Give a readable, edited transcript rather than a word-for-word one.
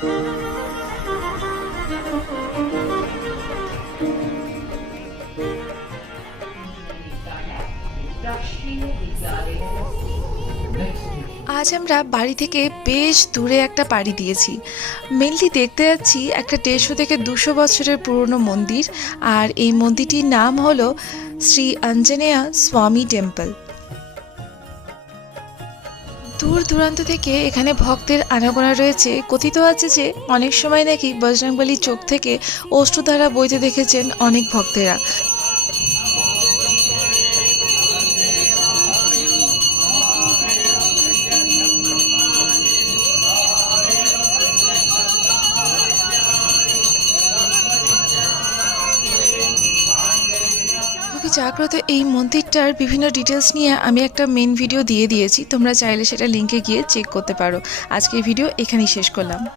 আজ আমরা বাড়ি থেকে বেশ দূরে একটা পাড়ি দিয়েছি। মেনলি দেখতে যাচ্ছি একটা 150 থেকে 200 বছরের পুরনো মন্দির, আর এই মন্দিরটির নাম হলো শ্রী আঞ্জনেয়া স্বামী টেম্পল। দূর দূরান্ত থেকে এখানে ভক্তের আনাগোনা রয়েছে। কথিত আছে যে অনেক সময় নাকি বজরংবলীর চোখ থেকে অশ্রুধারা বইতে দেখেছেন অনেক ভক্তেরা। খুবই জাগ্রত এই মন্দিরটার বিভিন্ন ডিটেলস নিয়ে আমি একটা মেন ভিডিও দিয়ে দিয়েছি, তোমরা চাইলে সেটা লিঙ্কে গিয়ে চেক করতে পারো। আজকের ভিডিও এখানেই শেষ করলাম।